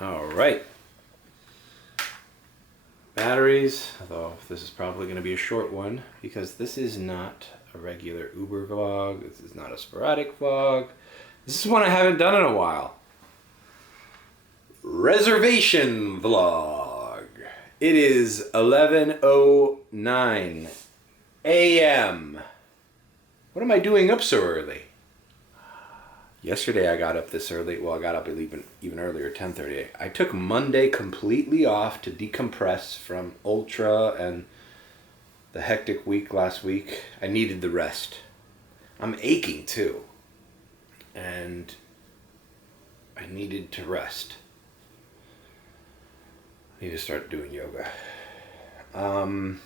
All right. Batteries, although this is probably going to be a short one because this is not a regular Uber vlog. This is not a sporadic vlog. This is one I haven't done in a while. Reservation vlog. It is 11:09 a.m. What am I doing up so early? Yesterday I got up this early. Well, I got up even earlier, 10:30. I took Monday completely off to decompress from Ultra and the hectic week last week. I needed the rest. I'm aching too. And I needed to rest. I need to start doing yoga. So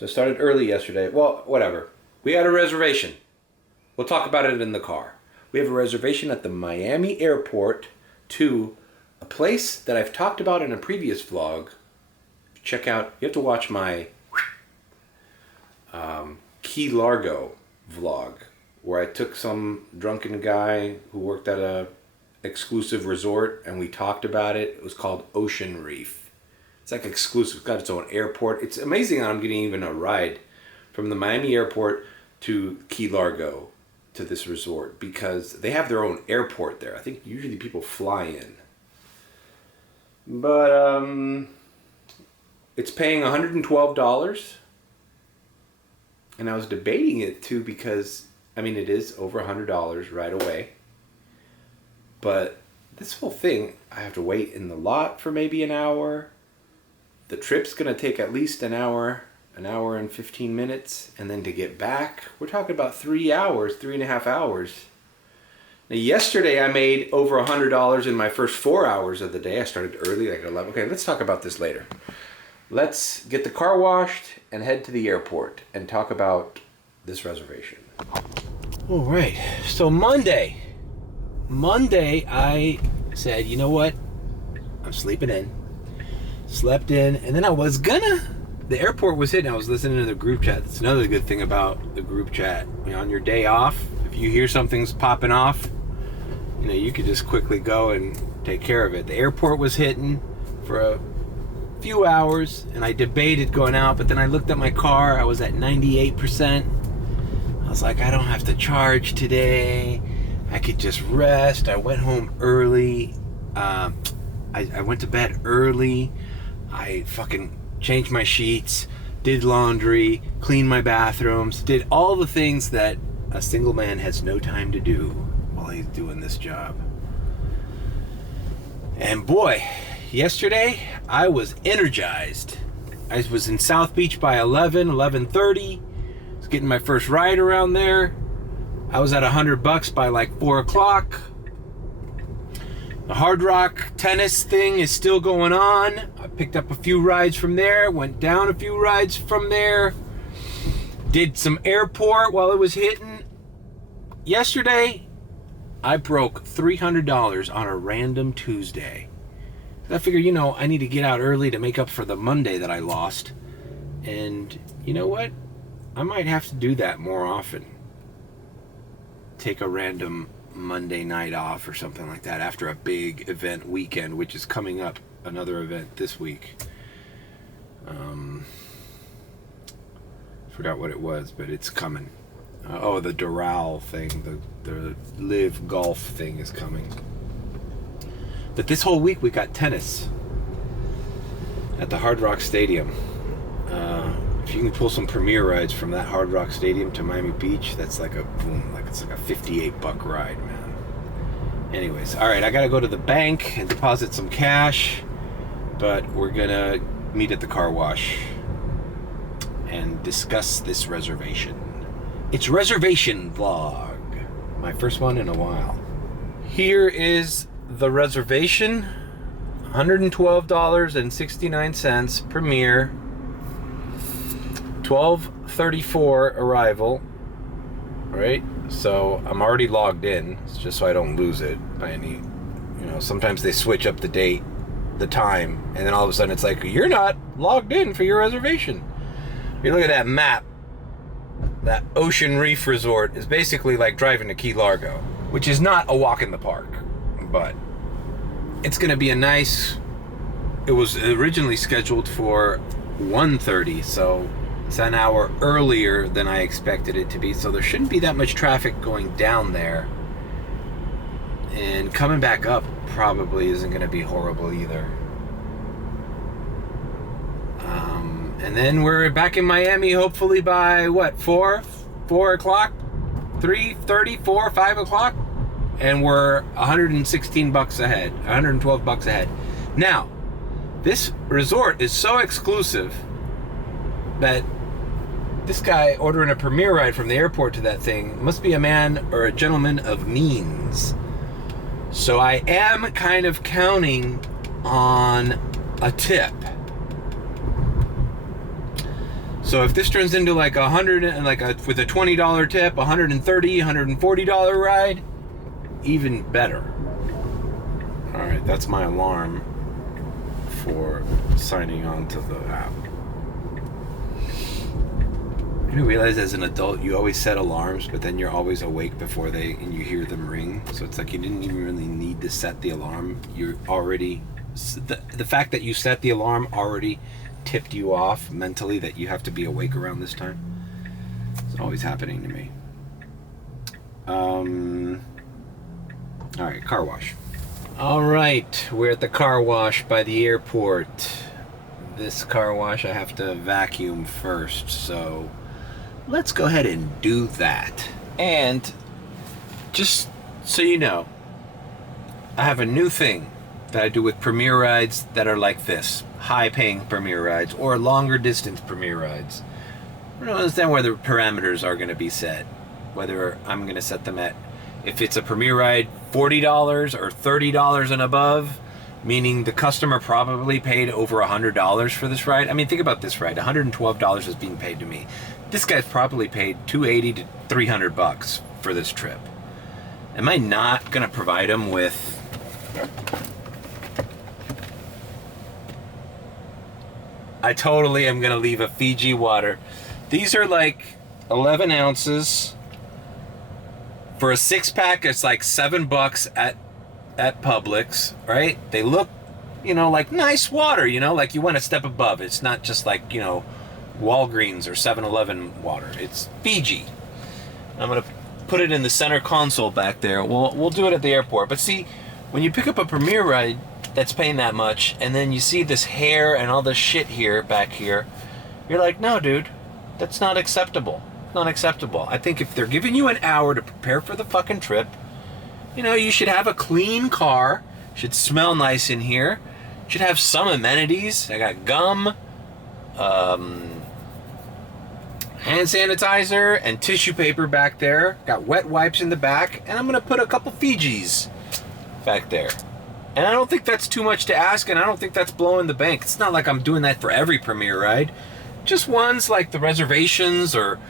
I started early yesterday. Well, whatever. We had a reservation. We'll talk about it in the car. We have a reservation at the Miami airport to a place that I've talked about in a previous vlog. Check out, you have to watch my Key Largo vlog where I took some drunken guy who worked at a exclusive resort and we talked about it. It was called Ocean Reef. It's like exclusive. It's got its own airport. It's amazing that I'm getting even a ride from the Miami airport to Key Largo to this resort because they have their own airport there. I think usually people fly in. But it's paying $112. And I was debating it too because, I mean, it is over $100 right away. But this whole thing, I have to wait in the lot for maybe an hour. The trip's going to take at least an hour and 15 minutes. And then to get back, we're talking about 3 hours, 3.5 hours. Now, yesterday I made over $100 in my first 4 hours of the day. I started early, like 11. Okay, let's talk about this later. Let's get the car washed and head to the airport and talk about this reservation. All right, so Monday I said, you know what? I'm sleeping in. Slept in, and then I was the airport was hitting. I was listening to the group chat. That's another good thing about the group chat. You know, on your day off, if you hear something's popping off, you know, you could just quickly go and take care of it. The airport was hitting for a few hours, and I debated going out, but then I looked at my car. I was at 98%. I was like, I don't have to charge today. I could just rest. I went home early. I went to bed early. I fucking changed my sheets, did laundry, cleaned my bathrooms, did all the things that a single man has no time to do while he's doing this job. And boy, yesterday I was energized. I was in South Beach by 11:30. I was getting my first ride around there. I was at $100 by like 4 o'clock. The Hard Rock tennis thing is still going on. I picked up a few rides from there, went down a few rides from there, did some airport while it was hitting. Yesterday, I broke $300 on a random Tuesday. I figured, you know, I need to get out early to make up for the Monday that I lost. And you know what? I might have to do that more often. Take a random Monday night off or something like that after a big event weekend, which is coming up, another event this week. Forgot what it was, but it's coming. The Doral thing, the Live Golf thing is coming. But this whole week we got tennis at the Hard Rock Stadium. If you can pull some premier rides from that Hard Rock Stadium to Miami Beach, that's like it's like a $58 ride, man. Anyways, all right, I gotta go to the bank and deposit some cash, but we're gonna meet at the car wash and discuss this reservation. It's reservation vlog, my first one in a while. Here is the reservation, $112.69 premier. 12:34 arrival, right? So I'm already logged in. It's just so I don't lose it by any, you know, sometimes they switch up the date, the time, and then all of a sudden it's like, you're not logged in for your reservation. If you look at that map, that Ocean Reef Resort is basically like driving to Key Largo, which is not a walk in the park, but it's gonna be a nice, it was originally scheduled for 1:30, so it's an hour earlier than I expected it to be, so there shouldn't be that much traffic going down there. And coming back up probably isn't gonna be horrible either. And then we're back in Miami hopefully by what, 4 o'clock, 3:30, 4, 5 o'clock, and we're $116 ahead, $112 ahead. Now, this resort is so exclusive that this guy ordering a Premier ride from the airport to that thing must be a man or a gentleman of means. So I am kind of counting on a tip. So if this turns into like with a $20 tip, $130, $140 ride, even better. All right, that's my alarm for signing on to the app. You realize as an adult you always set alarms, but then you're always awake before and you hear them ring. So it's like you didn't even really need to set the alarm. You're already, the fact that you set the alarm already tipped you off mentally that you have to be awake around this time. It's always happening to me. All right, car wash. All right, we're at the car wash by the airport. This car wash I have to vacuum first, so let's go ahead and do that. And just so you know, I have a new thing that I do with Premier rides that are like this. High-paying Premier rides or longer distance Premier rides. I don't understand where the parameters are going to be set. Whether I'm going to set them at, if it's a Premier ride, $40 or $30 and above, meaning the customer probably paid over $100 for this ride. I mean, think about this ride. $112 is being paid to me. This guy's probably paid $280 to $300 for this trip. Am I not going to provide him with I totally am gonna leave a Fiji water. These are like 11 ounces. For a 6-pack, it's like $7 at Publix, right? They look, like nice water, like you went a step above. It's not just like, Walgreens or 7-Eleven water. It's Fiji. I'm gonna put it in the center console back there. We'll do it at the airport. But see, when you pick up a Premier ride that's paying that much, and then you see this hair and all this shit back here, you're like, no, dude, that's not acceptable. Not acceptable. I think if they're giving you an hour to prepare for the fucking trip, you should have a clean car, should smell nice in here, should have some amenities. I got gum, hand sanitizer, and tissue paper back there. Got wet wipes in the back, and I'm gonna put a couple Fijis back there. And I don't think that's too much to ask, and I don't think that's blowing the bank. It's not like I'm doing that for every Premier ride. Just ones like the Reservations, or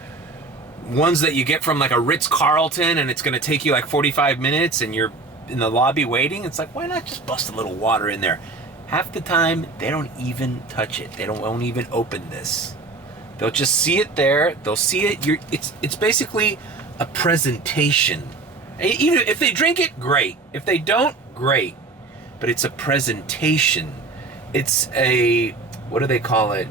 ones that you get from like a Ritz-Carlton, and it's going to take you like 45 minutes, and you're in the lobby waiting. It's like, why not just bust a little water in there? Half the time, they don't even touch it. They won't even open this. They'll just see it there. They'll see it. It's basically a presentation. Even if they drink it, great. If they don't, great. But it's a presentation. It's a, what do they call it?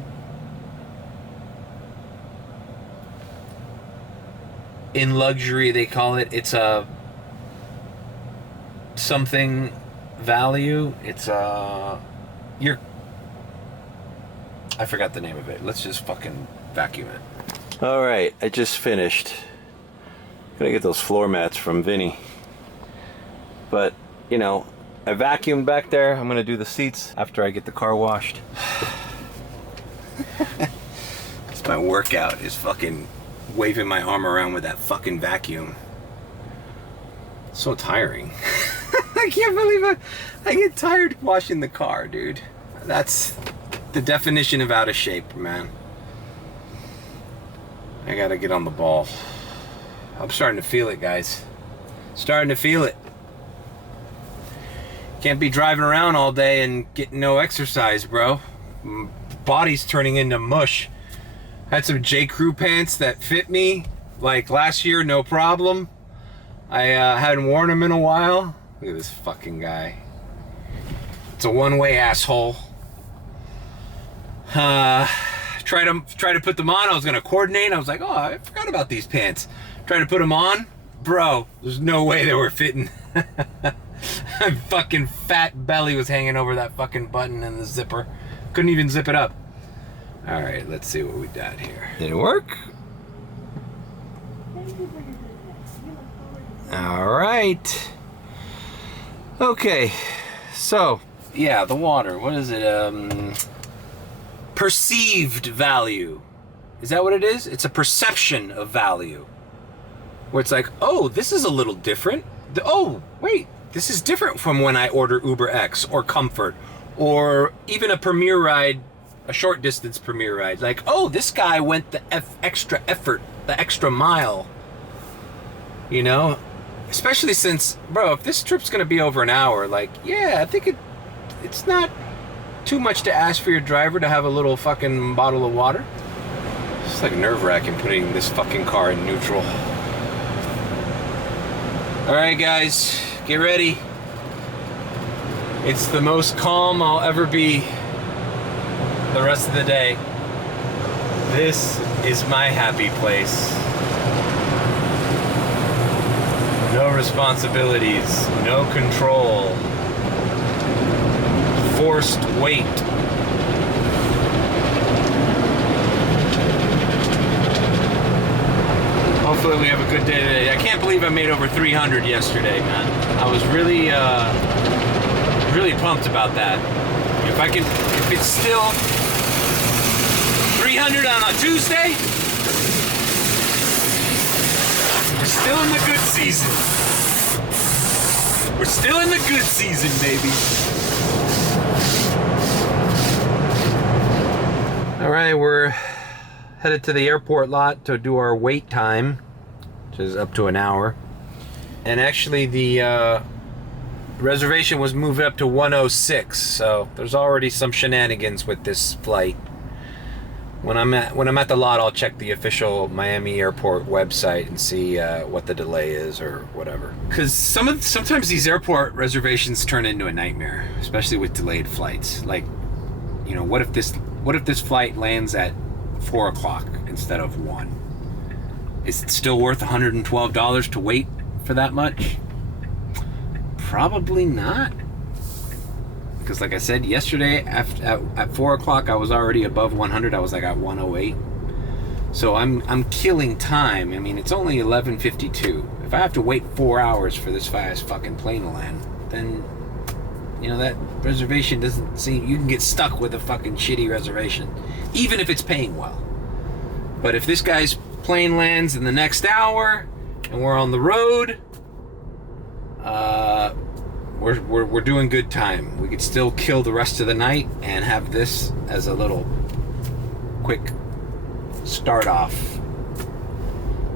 In luxury, they call it, it's a something value. It's a, I forgot the name of it. Let's just fucking vacuum it. All right, I just finished. Gotta get those floor mats from Vinny. But, I vacuumed back there. I'm gonna do the seats after I get the car washed. It's my workout, is fucking waving my arm around with that fucking vacuum. It's so tiring. I can't believe I get tired washing the car, dude. That's the definition of out of shape, man. I gotta get on the ball. I'm starting to feel it, guys. Starting to feel it. Can't be driving around all day and getting no exercise, bro. Body's turning into mush. Had some J. Crew pants that fit me like last year, no problem. I hadn't worn them in a while. Look at this fucking guy. It's a one-way asshole. Try to put them on. I was gonna coordinate. I was like, oh, I forgot about these pants. Trying to put them on, bro. There's no way they were fitting. My fucking fat belly was hanging over that fucking button and the zipper. Couldn't even zip it up. All right, let's see what we got here. Did it work? All right. Okay. So, yeah, the water. What is it? Perceived value. Is that what it is? It's a perception of value. Where it's like, oh, this is a little different. Oh, wait, this is different from when I order Uber X or Comfort or even a Premier ride, a short distance Premier ride. Like, oh, this guy went the extra effort, the extra mile. You know? Especially since, bro, if this trip's gonna be over an hour, like, yeah, I think it's not too much to ask for your driver to have a little fucking bottle of water. It's like nerve-wracking putting this fucking car in neutral. Alright guys, get ready. It's the most calm I'll ever be the rest of the day. This is my happy place. No responsibilities, no control. Forced wait. Hopefully we have a good day today. I can't believe I made over 300 yesterday, man. I was really pumped about that. If it's still 300 on a Tuesday, we're still in the good season. We're still in the good season, baby. All right, we're headed to the airport lot to do our wait time, which is up to an hour. And actually the reservation was moved up to 106, so there's already some shenanigans with this flight. When I'm at the lot, I'll check the official Miami airport website and see what the delay is or whatever. Because sometimes these airport reservations turn into a nightmare, especially with delayed flights. Like, you know, what if this flight lands at 4 o'clock instead of 1? Is it still worth $112 to wait for that much? Probably not. Because like I said, yesterday at 4 o'clock, I was already above 100. I was like at 108. So I'm killing time. I mean, it's only 11:52. If I have to wait 4 hours for this fast fucking plane to land, then, you know, that reservation doesn't seem... You can get stuck with a fucking shitty reservation, even if it's paying well. But if this guy's plane lands in the next hour and we're on the road, we're doing good time. We could still kill the rest of the night and have this as a little quick start off,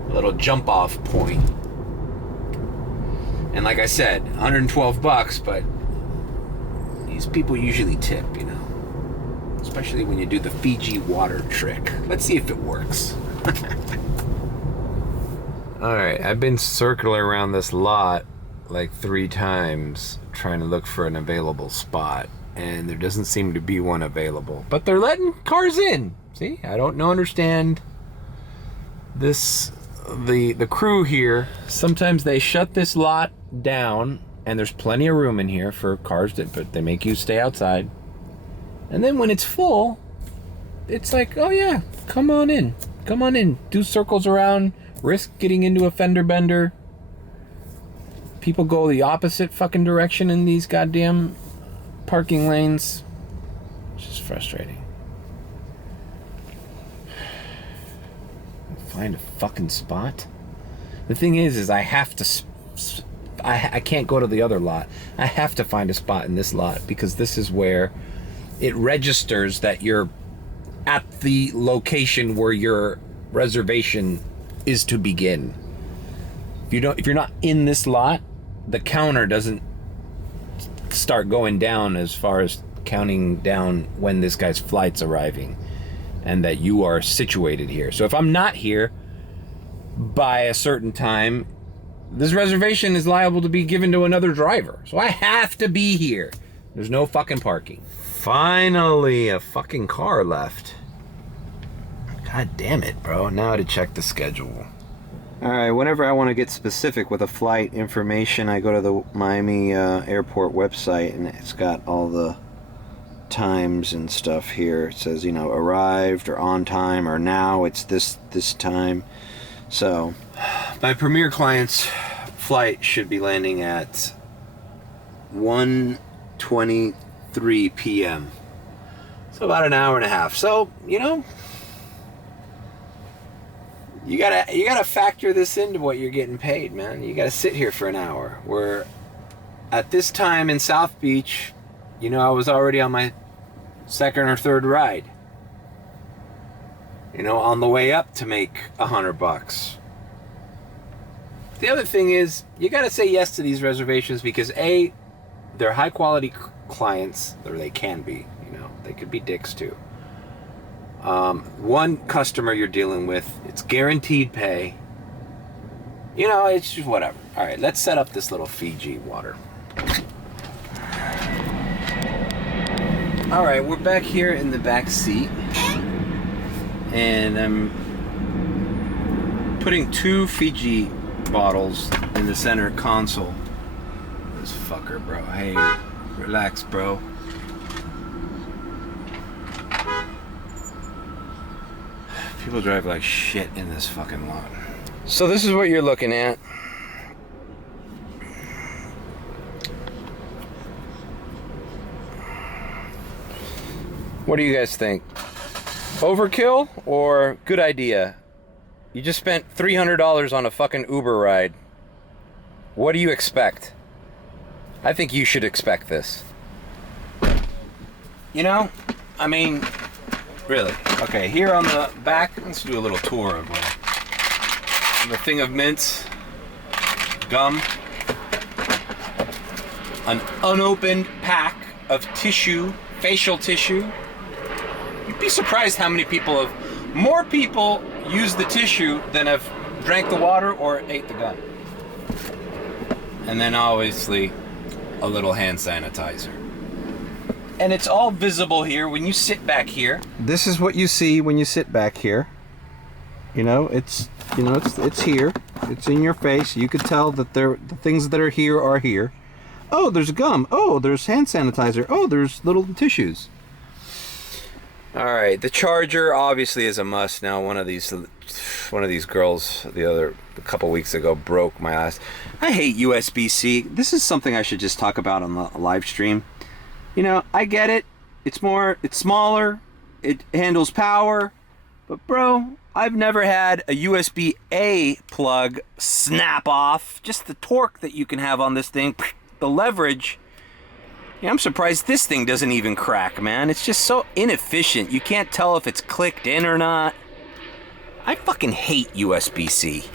a little jump off point. And like I said, $112, but these people usually tip, you know, especially when you do the Fiji water trick. Let's see if it works. All right, I've been circling around this lot like 3 times trying to look for an available spot, and there doesn't seem to be one available, but they're letting cars in. See, I don't understand this. The crew here, sometimes they shut this lot down and there's plenty of room in here for cars, but they make you stay outside, and then when it's full, it's like, oh yeah, come on in, do circles around, risk getting into a fender bender. People go the opposite fucking direction in these goddamn parking lanes. It's just frustrating. Find a fucking spot. The thing is I have to... I can't go to the other lot. I have to find a spot in this lot because this is where it registers that you're at the location where your reservation is to begin. If you're not in this lot, the counter doesn't start going down as far as counting down when this guy's flight's arriving and that you are situated here. So if I'm not here by a certain time, this reservation is liable to be given to another driver. So I have to be here. There's no fucking parking. Finally, a fucking car left. God damn it, bro. Now to check the schedule. Alright, whenever I want to get specific with a flight information, I go to the Miami airport website, and it's got all the times and stuff here. It says, you know, arrived or on time, or now it's this time. So, my premier client's flight should be landing at 1:23 p.m. So about an hour and a half. So, you know, you gotta factor this into what you're getting paid, man. You gotta sit here for an hour. Where at this time in South Beach, you know, I was already on my second or third ride. You know, on the way up to make $100. The other thing is, you gotta say yes to these reservations because A, they're high quality clients, or they can be, you know, they could be dicks too. One customer you're dealing with, it's guaranteed pay. You know, it's just whatever. All right, let's set up this little Fiji water. All right, we're back here in the back seat, and I'm putting 2 Fiji bottles in the center console. This fucker, bro. Hey, relax, bro. People drive like shit in this fucking lot. So this is what you're looking at. What do you guys think? Overkill or good idea? You just spent $300 on a fucking Uber ride. What do you expect? I think you should expect this. You know, I mean, really. Okay, here on the back, let's do a little tour of the thing of mints, gum, an unopened pack of tissue, facial tissue. You'd be surprised how many more people use the tissue than have drank the water or ate the gum. And then obviously a little hand sanitizer. And it's all visible here when you sit back here. This is what you see when you sit back here. You know, it's here. It's in your face. You could tell that the things that are here are here. Oh, there's gum. Oh, there's hand sanitizer. Oh, there's little tissues. All right, the charger obviously is a must now. One of these girls a couple weeks ago broke my ass. I hate USB-C. This is something I should just talk about on the live stream. You know, I get it. It's smaller. It handles power. But bro, I've never had a USB-A plug snap off. Just the torque that you can have on this thing, the leverage. Yeah, I'm surprised this thing doesn't even crack, man. It's just so inefficient. You can't tell if it's clicked in or not. I fucking hate USB-C.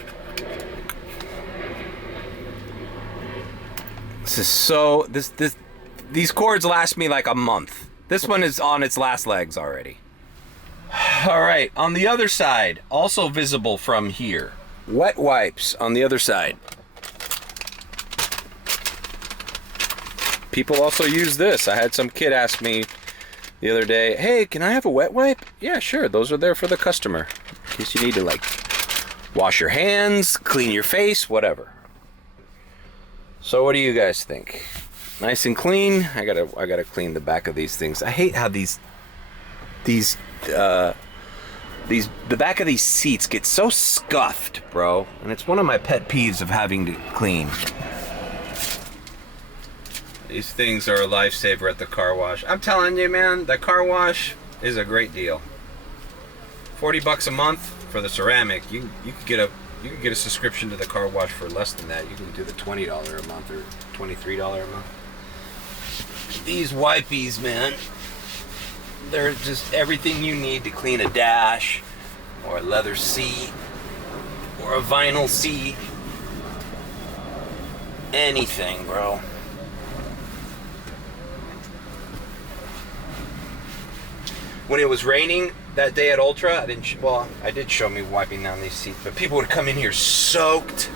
These cords last me like a month. This one is on its last legs already. All right, on the other side, also visible from here, wet wipes on the other side. People also use this. I had some kid ask me the other day, hey, can I have a wet wipe? Yeah, sure. Those are there for the customer. In case you need to, like, wash your hands, clean your face, whatever. So what do you guys think? Nice and clean? I gotta clean the back of these things. I hate how the back of these seats get so scuffed, bro. And it's one of my pet peeves of having to clean. These things are a lifesaver at the car wash. I'm telling you, man, the car wash is a great deal. $40 a month for the ceramic. You could get a subscription to the car wash for less than that. You can do the $20 a month or $23 a month. These wipies, man, they're just everything you need to clean a dash or a leather seat or a vinyl seat. Anything, bro. When it was raining that day at Ultra, I did show me wiping down these seats, but people would come in here soaked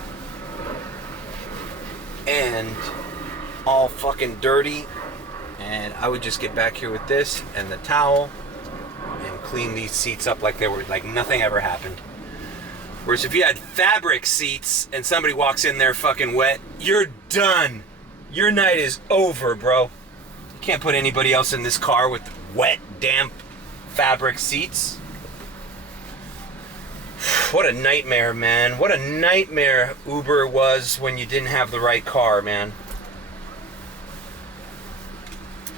and all fucking dirty. and I would just get back here with this and the towel and clean these seats up like they were like nothing ever happened. Whereas if you had fabric seats and somebody walks in there fucking wet, you're done. Your night is over, bro. You can't put anybody else in this car with wet, damp fabric seats. What a nightmare, man. What a nightmare Uber was when you didn't have the right car, man.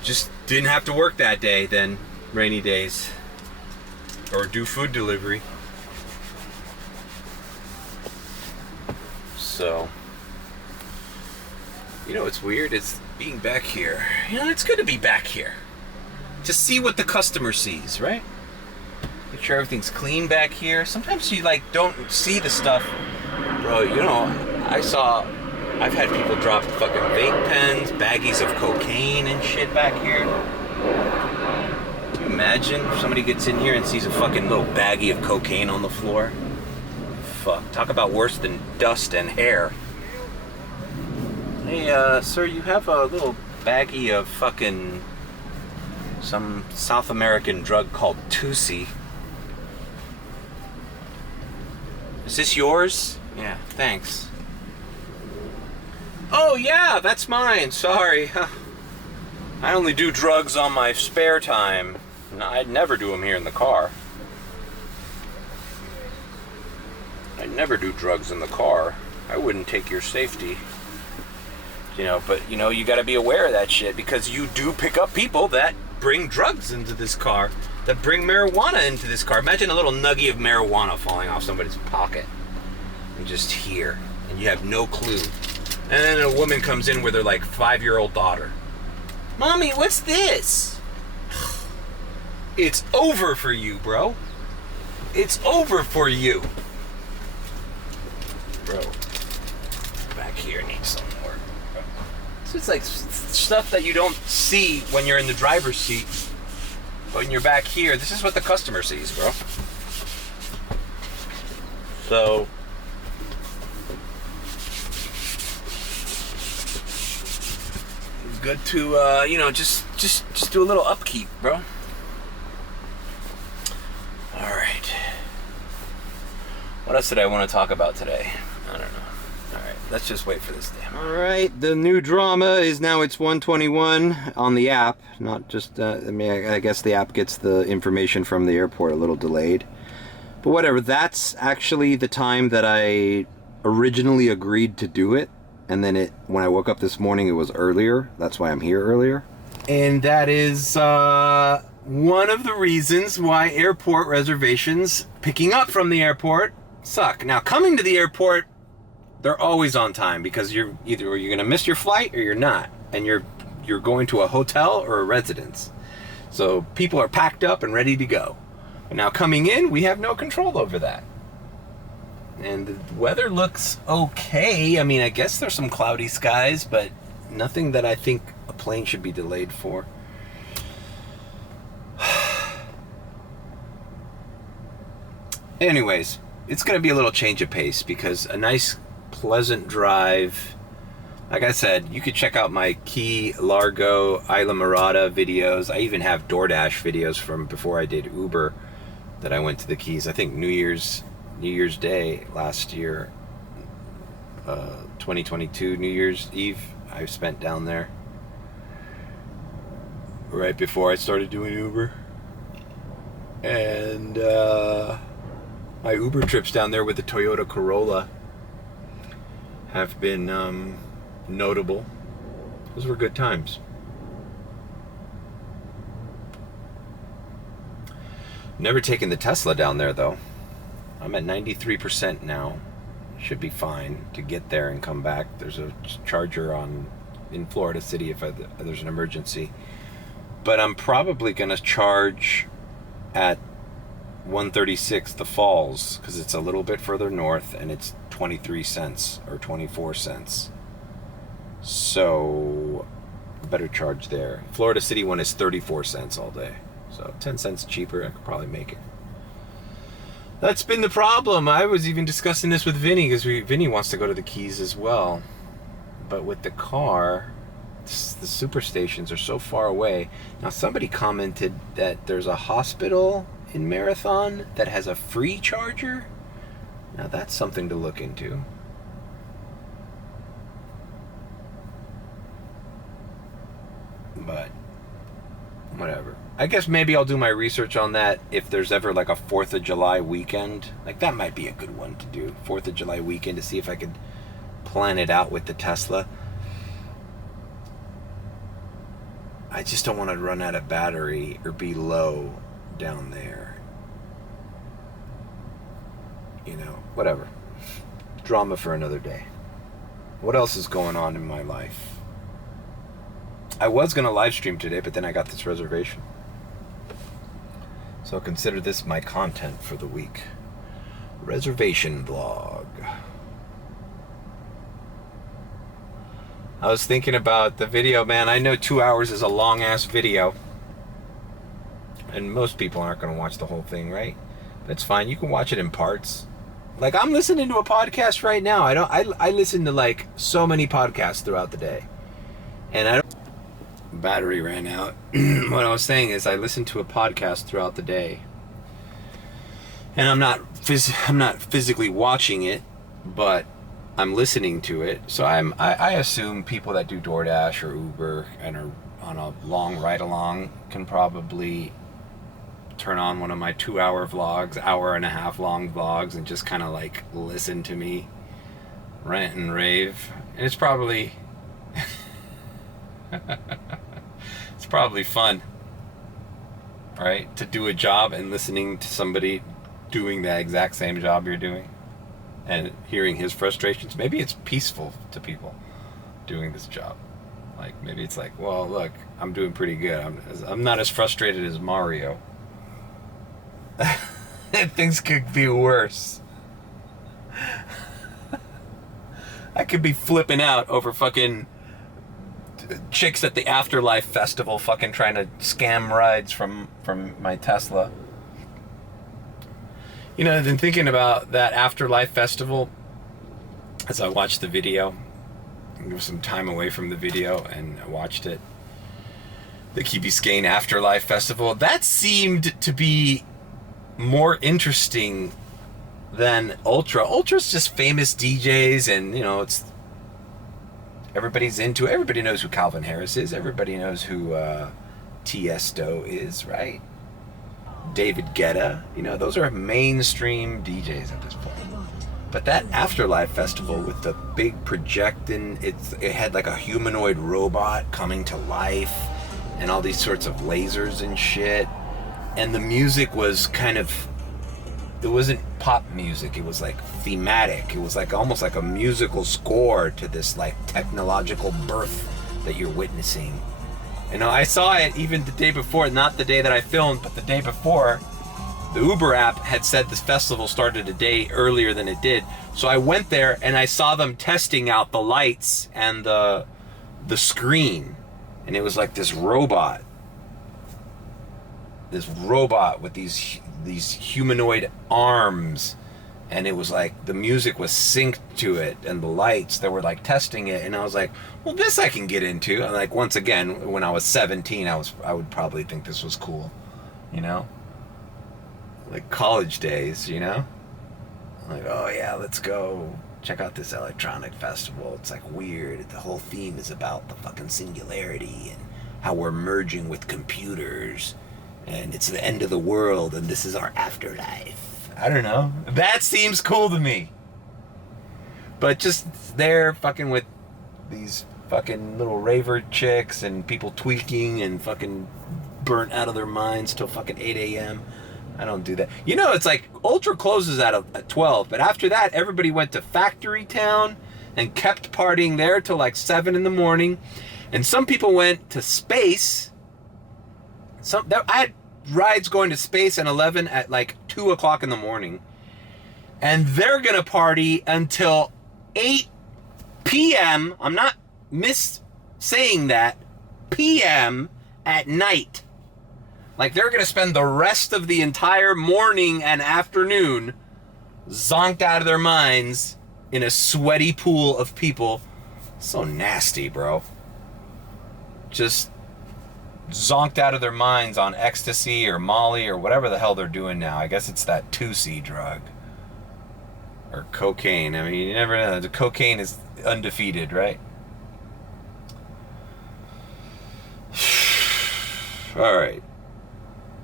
Just didn't have to work that day then, rainy days. Or do food delivery. So, you know what's weird? It's being back here. You know, it's good to be back here. To see what the customer sees, right? Make sure everything's clean back here. Sometimes you like don't see the stuff. Bro, you know, I've had people drop fucking vape pens, baggies of cocaine and shit back here. Can you imagine if somebody gets in here and sees a fucking little baggie of cocaine on the floor? Fuck, talk about worse than dust and hair. Hey, sir, you have a little baggie of fucking some South American drug called Tusi. Is this yours? Yeah, thanks. Oh yeah, that's mine, sorry. I only do drugs on my spare time. I'd never do them here in the car. I'd never do drugs in the car. I wouldn't take your safety. You know, but you know, you gotta be aware of that shit because you do pick up people that bring drugs into this car, that bring marijuana into this car. Imagine a little nuggie of marijuana falling off somebody's pocket and just here, and you have no clue. And then a woman comes in with her like 5-year-old daughter. Mommy, what's this? It's over for you, bro. It's over for you. Bro, back here needs some work. Bro. So it's like stuff that you don't see when you're in the driver's seat. But when you're back here, this is what the customer sees, bro. So good to you know, just do a little upkeep, bro. All right. What else did I want to talk about today? I don't know. All right, let's just wait for this damn. All right, the new drama is now it's 1:21 on the app, not just. I mean, I guess the app gets the information from the airport a little delayed, but whatever. That's actually the time that I originally agreed to do it, and then when I woke up this morning, it was earlier. That's why I'm here earlier, and that is one of the reasons why airport reservations picking up from the airport suck. Now, coming to the airport, they're always on time because you're gonna miss your flight or you're not, and you're going to a hotel or a residence. So people are packed up and ready to go. But now coming in, we have no control over that. And the weather looks okay. I mean, I guess there's some cloudy skies, but nothing that I think a plane should be delayed for. Anyways, it's going to be a little change of pace because a nice, pleasant drive. Like I said, you could check out my Key Largo, Isla Mirada videos. I even have DoorDash videos from before I did Uber that I went to the Keys. I think New Year's Day last year, 2022, New Year's Eve, I spent down there right before I started doing Uber. And my Uber trips down there with the Toyota Corolla have been notable. Those were good times. Never taken the Tesla down there though. I'm at 93% now. Should be fine to get there and come back. There's a charger in Florida City if there's an emergency. But I'm probably gonna charge at 136 the Falls because it's a little bit further north and it's 23 cents or 24 cents. So better charge there. Florida City one is 34 cents all day. So 10 cents cheaper, I could probably make it. That's been the problem. I was even discussing this with Vinny because Vinny wants to go to the Keys as well. But with the car, the superstations are so far away. Now, somebody commented that there's a hospital in Marathon that has a free charger. Now, that's something to look into. But whatever. I guess maybe I'll do my research on that if there's ever like a 4th of July weekend. Like, that might be a good one to do. 4th of July weekend, to see if I could plan it out with the Tesla. I just don't want to run out of battery or be low down there. You know, whatever. Drama for another day. What else is going on in my life? I was going to live stream today, but then I got this reservation. So consider this my content for the week. Reservation vlog. I was thinking about the video, man. I know 2 hours is a long ass video, and most people aren't going to watch the whole thing, right? But it's fine. You can watch it in parts. Like, I'm listening to a podcast right now. I listen to like so many podcasts throughout the day, and I don't. Battery ran out. What I was saying is, I listen to a podcast throughout the day, and I'm not physically watching it, but I'm listening to it. So I assume people that do DoorDash or Uber and are on a long ride along can probably turn on one of my 2-hour vlogs, hour and a half long vlogs, and just kind of like listen to me rant and rave. And it's probably it's probably fun, right? To do a job and listening to somebody doing the exact same job you're doing and hearing his frustrations. Maybe it's peaceful to people doing this job. Like, maybe it's like, well, look, I'm doing pretty good. I'm not as frustrated as Mario. Things could be worse. I could be flipping out over fucking chicks at the Afterlife Festival fucking trying to scam rides from my Tesla. You know, I've been thinking about that Afterlife Festival as I watched the video. There was some time away from the video and I watched it. The Key Biscayne Afterlife Festival. That seemed to be more interesting than Ultra. Ultra's just famous DJs, and you know, it's everybody's into it. Everybody knows who Calvin Harris is. Everybody knows who Tiesto is, right? David Guetta. You know, those are mainstream DJs at this point. But that Afterlife Festival with the big projecting, it had like a humanoid robot coming to life and all these sorts of lasers and shit. And the music was kind of, it wasn't pop music, it was like thematic. It was like almost like a musical score to this like technological birth that you're witnessing. You know, I saw it even the day before, not the day that I filmed, but the day before. The Uber app had said this festival started a day earlier than it did. So I went there and I saw them testing out the lights and the screen. And it was like this robot with these humanoid arms, and it was like the music was synced to it and the lights, they were like testing it, and I was like, well, this I can get into. And like, once again, when I was 17, I would probably think this was cool, you know, like college days, you know, like, oh yeah, let's go check out this electronic festival. It's like weird. The whole theme is about the fucking singularity and how we're merging with computers. And it's the end of the world, and this is our afterlife. I don't know. That seems cool to me. But just there fucking with these fucking little raver chicks and people tweaking and fucking burnt out of their minds till fucking 8 a.m. I don't do that. You know, it's like Ultra closes at 12, but after that, everybody went to Factory Town and kept partying there till like 7 in the morning. And some people went to Space. I had rides going to Space and 11 at like 2 o'clock in the morning, and they're gonna party until 8 p.m. I'm not saying that, p.m. at night. Like, they're gonna spend the rest of the entire morning and afternoon zonked out of their minds in a sweaty pool of people. So nasty, bro. just zonked out of their minds on ecstasy or Molly or whatever the hell they're doing now. I guess it's that 2C drug. Or cocaine. I mean, you never know. The cocaine is undefeated, right? All right.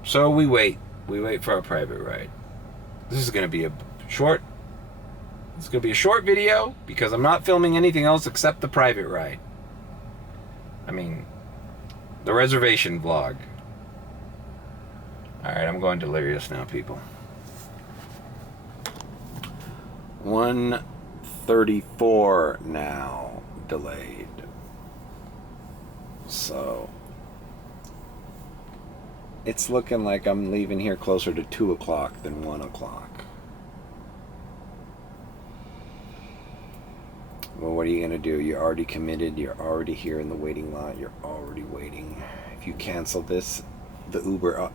So we wait. We wait for our private ride. This is going to be a short. It's going to be a short video because I'm not filming anything else except the private ride. I mean, the reservation vlog. All right, I'm going delirious now, people. 1:34 now, delayed. So it's looking like I'm leaving here closer to 2 o'clock than 1 o'clock. Well, what are you gonna do? You're already committed. You're already here in the waiting lot. You're already waiting. If you cancel this, the Uber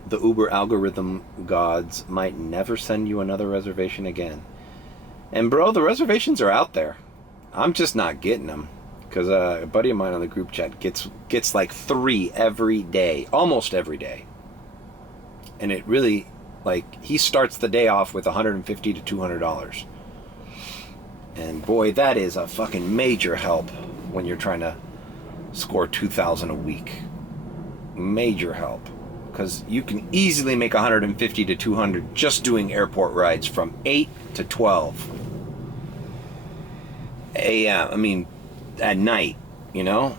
algorithm gods might never send you another reservation again. And bro, the reservations are out there. I'm just not getting them. Because a buddy of mine on the group chat gets like 3 every day. Almost every day. And it really, like, he starts the day off with $150 to $200. And boy, that is a fucking major help when you're trying to score $2,000 a week. Major help. Because you can easily make $150 to $200 just doing airport rides from 8 to 12 a.m. I mean, at night, you know?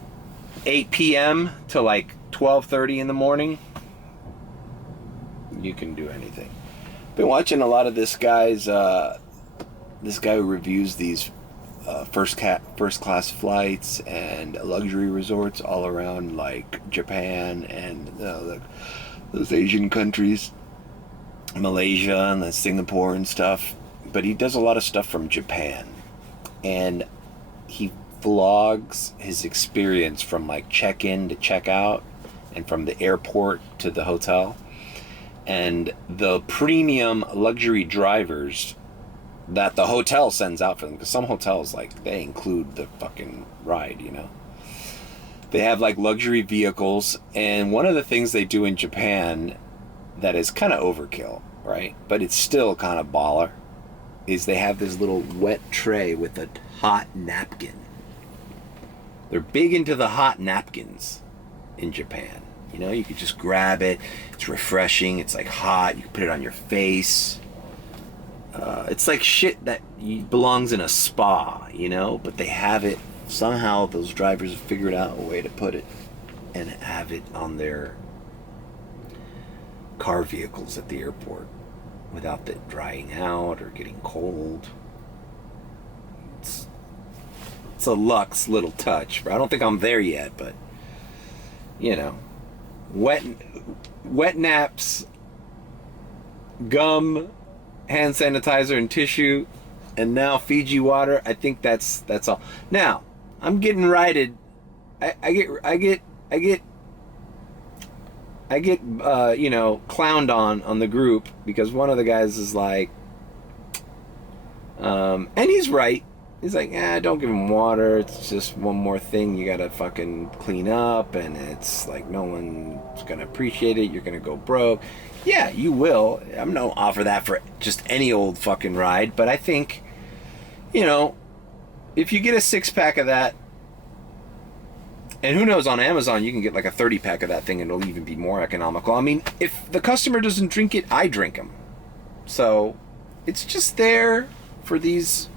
8 p.m. to like 12:30 in the morning. You can do anything. Been watching a lot of this guy's, this guy who reviews these first class flights and luxury resorts all around like Japan and those Asian countries, Malaysia and Singapore and stuff. But he does a lot of stuff from Japan, and he vlogs his experience from like check-in to check-out and from the airport to the hotel. And the premium luxury drivers that the hotel sends out for them, because some hotels, like, they include the fucking ride, you know? They have like luxury vehicles, and one of the things they do in Japan that is kind of overkill, right? But it's still kind of baller, is they have this little wet tray with a hot napkin. They're big into the hot napkins in Japan. You know, you could just grab it. It's refreshing. It's like hot. You can put it on your face. It's like shit that belongs in a spa, you know? But they have it. Somehow those drivers have figured out a way to put it and have it on their car vehicles at the airport without it drying out or getting cold. It's a luxe little touch. I don't think I'm there yet, but, you know, wet naps, gum, hand sanitizer and tissue, and now Fiji water. I think that's all. Now, I'm getting righted. I get you know, clowned on the group because one of the guys is like, and he's right. He's like, don't give him water. It's just one more thing you gotta fucking clean up, and it's like no one's gonna appreciate it. You're gonna go broke. Yeah, you will. I'm no offer that for just any old fucking ride, but I think, you know, if you get a 6-pack of that, and who knows, on Amazon you can get like a 30-pack of that thing and it'll even be more economical. I mean, if the customer doesn't drink it, I drink them. So it's just there for these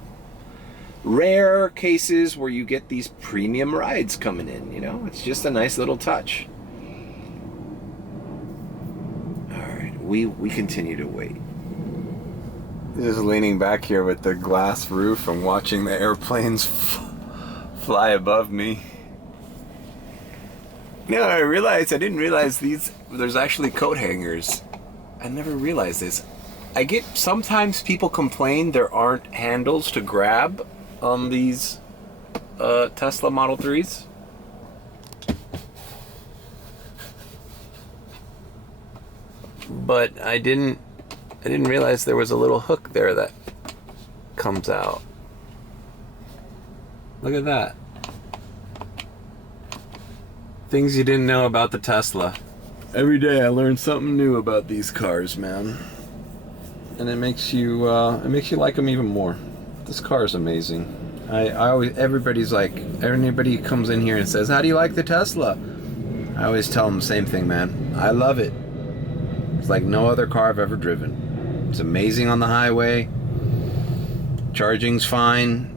rare cases where you get these premium rides coming in, you know? It's just a nice little touch. Alright, we continue to wait. Just leaning back here with the glass roof and watching the airplanes fly above me. You know, I didn't realize there's actually coat hangers. I never realized this. Sometimes people complain there aren't handles to grab on these Tesla Model 3s. But I didn't realize there was a little hook there that comes out. Look at that. Things you didn't know about the Tesla. Every day I learn something new about these cars, man. And it makes you like them even more. This car is amazing. I always, anybody comes in here and says, how do you like the Tesla? I always tell them the same thing, man. I love it. It's like no other car I've ever driven. It's amazing on the highway. Charging's fine.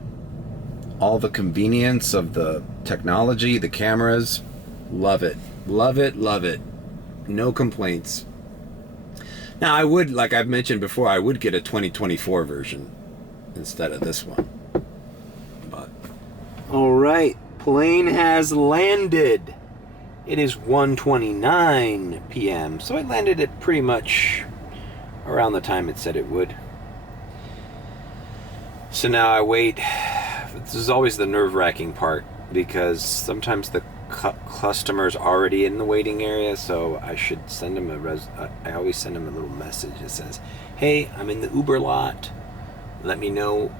All the convenience of the technology, the cameras. Love it. Love it, love it. No complaints. Now, I would, like I've mentioned before, I would get a 2024 version instead of this one. But all right, plane has landed. It is 1:29 p.m. So it landed at pretty much around the time it said it would. So now I wait. This is always the nerve-wracking part because sometimes the customer's already in the waiting area, so I should send him I always send him a little message that says, hey, I'm in the Uber lot. Let me know.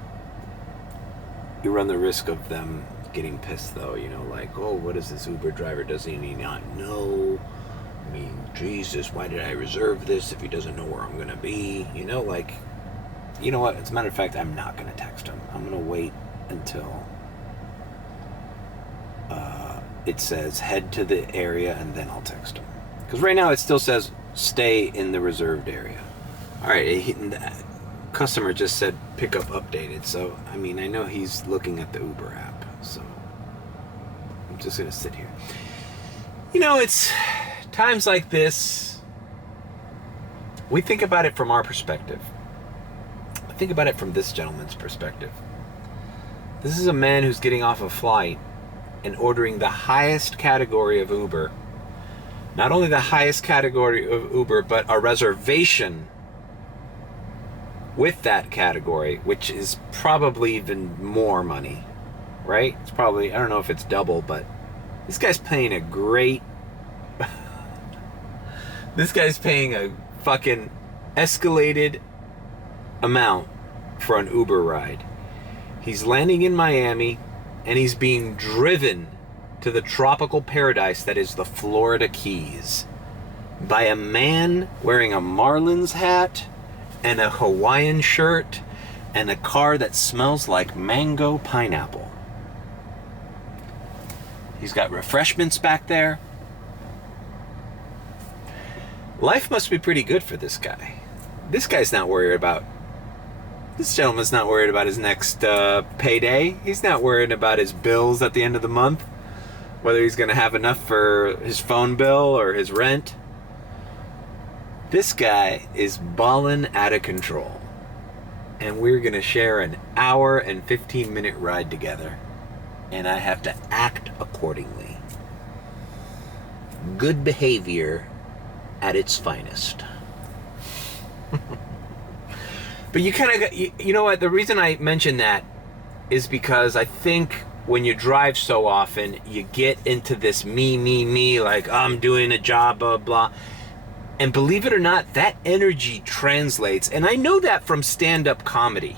You run the risk of them getting pissed though, you know, like, oh, what is this Uber driver? Doesn't he not know? I mean, Jesus, why did I reserve this if he doesn't know where I'm gonna be? You know, like, you know what? As a matter of fact, I'm not gonna text him. I'm gonna wait until it says head to the area, and then I'll text him. Because right now it still says stay in the reserved area. All right, the customer just said pickup updated. So, I mean, I know he's looking at the Uber app. So, I'm just going to sit here. You know, it's times like this, we think about it from our perspective. Think about it from this gentleman's perspective. This is a man who's getting off a flight and ordering the highest category of Uber. Not only the highest category of Uber, but a reservation with that category, which is probably even more money, right? It's probably, I don't know if it's double, but this guy's paying a great... this guy's paying a fucking escalated amount for an Uber ride. He's landing in Miami, and he's being driven to the tropical paradise that is the Florida Keys by a man wearing a Marlins hat and a Hawaiian shirt and a car that smells like mango pineapple. He's got refreshments back there. Life must be pretty good for this guy. This guy's not worried about... This gentleman's not worried about his next payday. He's not worried about his bills at the end of the month, whether he's going to have enough for his phone bill or his rent. This guy is balling out of control. And we're going to share an hour and 15-minute ride together. And I have to act accordingly. Good behavior at its finest. But you kind of, you know what, the reason I mention that is because I think when you drive so often, you get into this me, like, oh, I'm doing a job, blah, blah. And believe it or not, that energy translates. And I know that from stand-up comedy.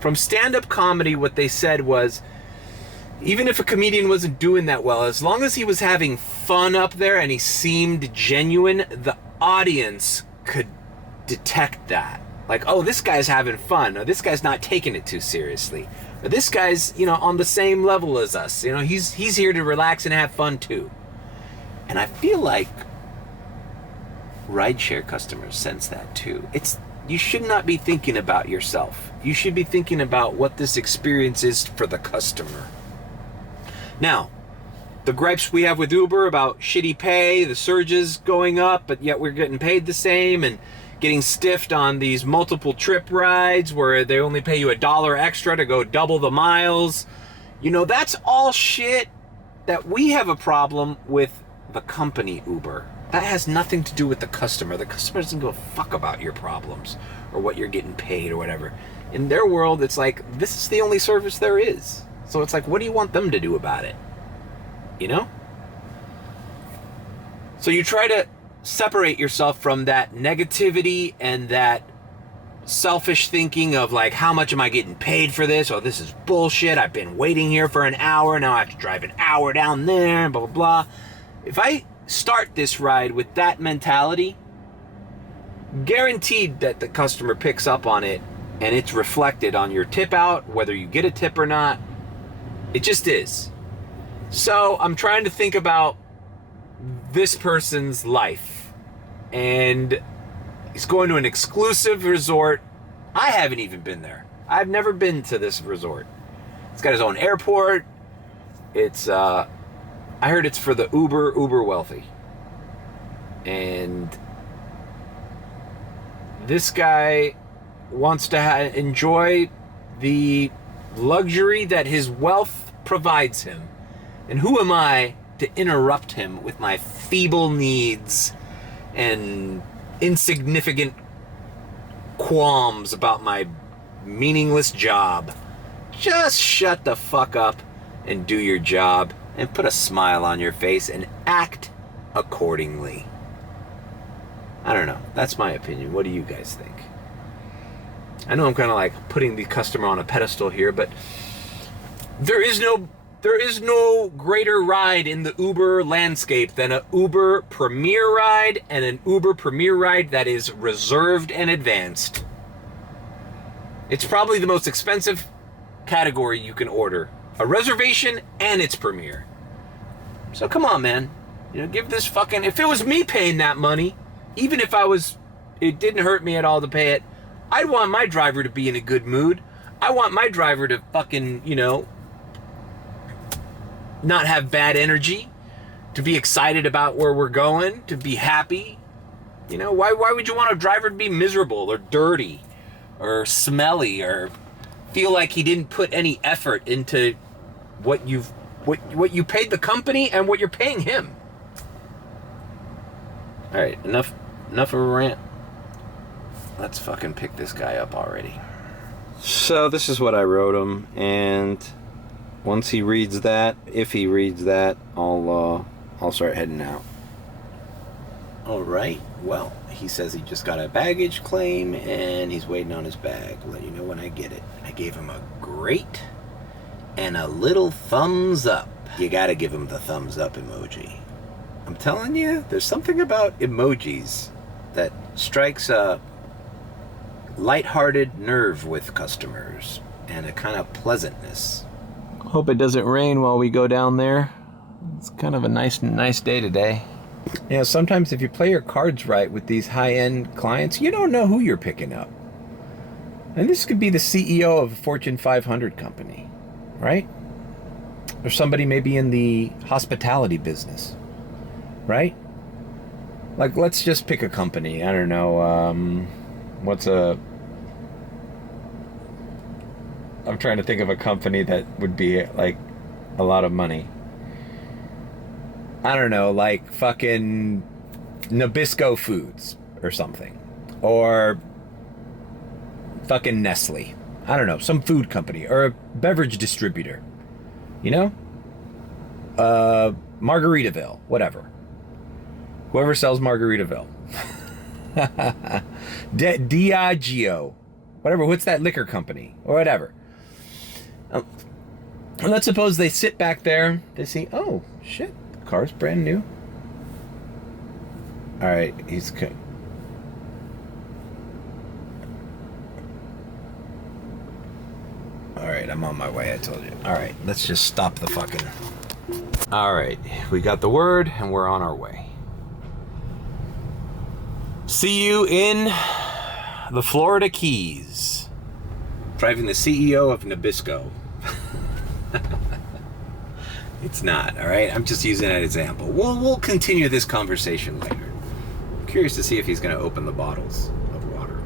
From stand-up comedy, what they said was, even if a comedian wasn't doing that well, as long as he was having fun up there and he seemed genuine, the audience could detect that. Like, oh, this guy's having fun, or this guy's not taking it too seriously, or this guy's, you know, on the same level as us. You know, he's here to relax and have fun too. And I feel like rideshare customers sense that too. You should not be thinking about yourself. You should be thinking about what this experience is for the customer. Now, the gripes we have with Uber about shitty pay, the surges going up, but yet we're getting paid the same, and getting stiffed on these multiple trip rides where they only pay you $1 extra to go double the miles. You know, that's all shit that we have a problem with the company Uber. That has nothing to do with the customer. The customer doesn't give a fuck about your problems or what you're getting paid or whatever. In their world, it's like, this is the only service there is. So it's like, what do you want them to do about it? You know? So you try to separate yourself from that negativity and that selfish thinking of like, how much am I getting paid for this? Oh, this is bullshit. I've been waiting here for an hour. Now I have to drive an hour down there, blah, blah, blah. If I start this ride with that mentality, guaranteed that the customer picks up on it and it's reflected on your tip out, whether you get a tip or not. It just is. So I'm trying to think about this person's life, and he's going to an exclusive resort. I haven't even been there. I've never been to this resort. It's got his own airport. It's I heard it's for the uber wealthy. And this guy wants to enjoy the luxury that his wealth provides him. And who am I to interrupt him with my feeble needs and insignificant qualms about my meaningless job? Just shut the fuck up and do your job and put a smile on your face and act accordingly. I don't know. That's my opinion. What do you guys think? I know I'm kind of like putting the customer on a pedestal here, but there is no greater ride in the Uber landscape than an Uber Premier ride, and an Uber Premier ride that is reserved and advanced. It's probably the most expensive category you can order. A reservation and it's Premier. So come on, man. You know, give this fucking... If it was me paying that money, even if it didn't hurt me at all to pay it, I'd want my driver to be in a good mood. I want my driver to fucking, you know, not have bad energy, to be excited about where we're going, to be happy. You know, why would you want a driver to be miserable or dirty or smelly or feel like he didn't put any effort into what you paid the company and what you're paying him? All right, enough of a rant. Let's fucking pick this guy up already. So this is what I wrote him, and once he reads that, if he reads that, I'll start heading out. All right. Well, he says he just got a baggage claim and he's waiting on his bag. I'll let you know when I get it. I gave him a great and a little thumbs up. You gotta give him the thumbs up emoji. I'm telling you, there's something about emojis that strikes a lighthearted nerve with customers and a kind of pleasantness. Hope it doesn't rain while we go down there. It's kind of a nice day today. You know, sometimes if you play your cards right with these high-end clients, you don't know who you're picking up. And this could be the CEO of a Fortune 500 company, right? Or somebody maybe in the hospitality business, right? Like, let's just pick a company. I don't know, I'm trying to think of a company that would be like a lot of money. I don't know, like fucking Nabisco Foods or something. Or fucking Nestle. I don't know, some food company or a beverage distributor. You know? Margaritaville, whatever. Whoever sells Margaritaville. Diageo. Whatever, what's that liquor company? Or whatever. Let's suppose they sit back there, they see, oh, shit, the car's brand new. All right, he's... All right, I'm on my way, I told you. All right, let's just stop the fucking... All right, we got the word, and we're on our way. See you in the Florida Keys. Driving the CEO of Nabisco. It's not, all right? I'm just using an example. We'll continue this conversation later. I'm curious to see if he's going to open the bottles of water.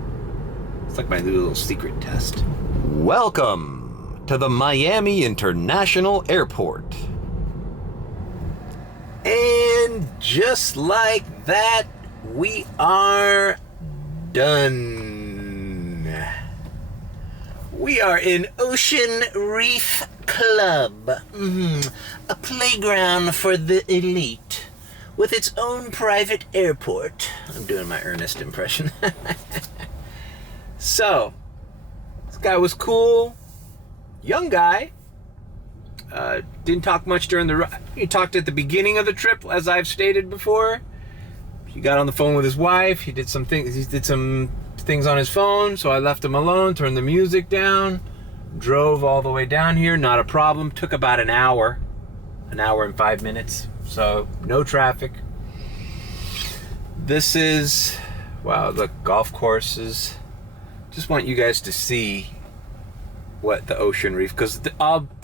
It's like my little secret test. Welcome to the Miami International Airport. And just like that, we are done. We are in Ocean Reef Club, a playground for the elite, with its own private airport. I'm doing my Ernest impression. So, this guy was cool, young guy, Didn't talk much during the... He talked at the beginning of the trip, as I've stated before. He got on the phone with his wife. He did some things on his phone, so I left him alone, turned the music down, drove all the way down here, not a problem. Took about an hour and 5 minutes, so no traffic. This is, wow, look, golf courses. Just want you guys to see what the Ocean Reef, because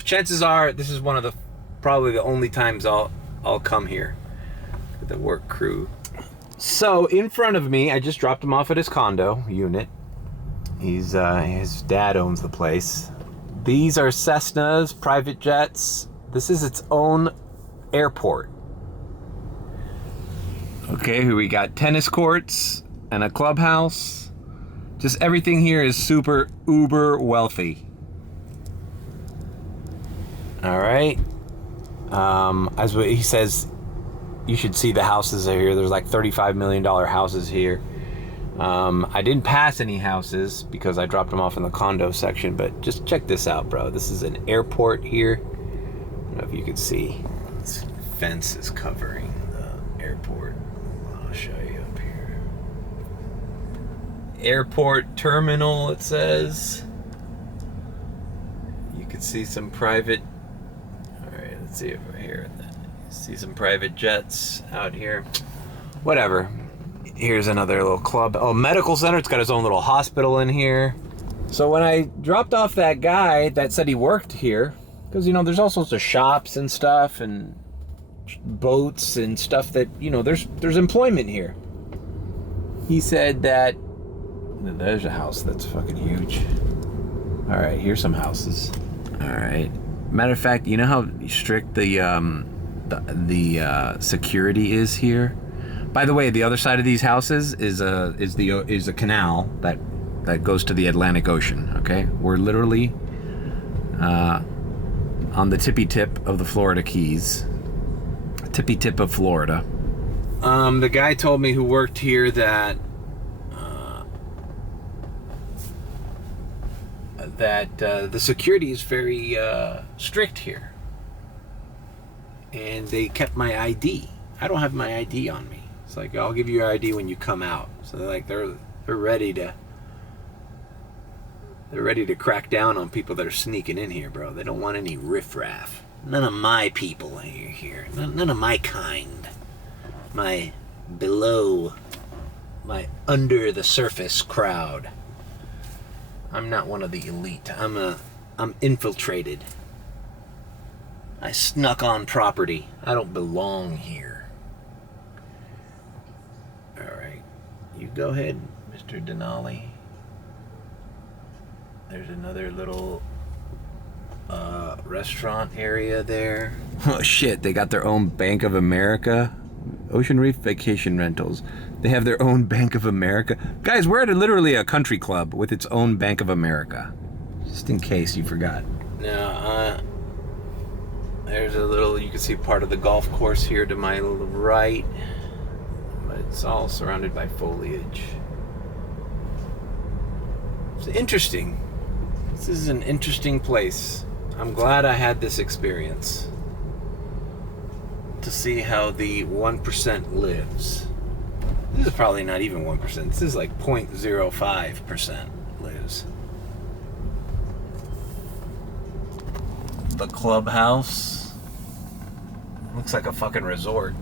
chances are this is one of the probably the only times I'll come here with the work crew. So in front of me, I just dropped him off at his condo unit. His dad owns the place. These are Cessnas, private jets. This is its own airport. Okay, here we got tennis courts and a clubhouse. Just everything here is super uber wealthy. All right. As he says, you should see the houses here. There's like $35 million houses here. I didn't pass any houses because I dropped them off in the condo section, but just check this out, bro. This is an airport here. I don't know if you can see. This fence is covering the airport. I'll show you up here. Airport terminal, it says. You can see some private... Alright, let's see over here. See some private jets out here. Whatever. Here's another little club. Oh, medical center. It's got its own little hospital in here. So when I dropped off that guy that said he worked here, because, you know, there's all sorts of shops and stuff and boats and stuff that, you know, there's employment here. He said that... There's a house that's fucking huge. All right, here's some houses. All right. Matter of fact, you know how strict the security is here? By the way, the other side of these houses is a canal that goes to the Atlantic Ocean. Okay, we're literally on the tippy tip of the Florida Keys. Tippy tip of Florida. The guy told me who worked here that the security is very strict here, and they kept my ID. I don't have my ID on me. It's like, I'll give you your ID when you come out. So they're ready to crack down on people that are sneaking in here, bro. They don't want any riffraff. None of my people are here. None of my kind. My under the surface crowd. I'm not one of the elite. I'm infiltrated. I snuck on property. I don't belong here. All right. You go ahead, Mr. Denali. There's another little restaurant area there. Oh shit, they got their own Bank of America. Ocean Reef Vacation Rentals. They have their own Bank of America. Guys, we're at literally a country club with its own Bank of America. Just in case you forgot. Now, there's a little, you can see part of the golf course here to my right. But it's all surrounded by foliage. It's interesting. This is an interesting place. I'm glad I had this experience. To see how the 1% lives. This is probably not even 1%. This is like 0.05% lives. The clubhouse. Looks like a fucking resort.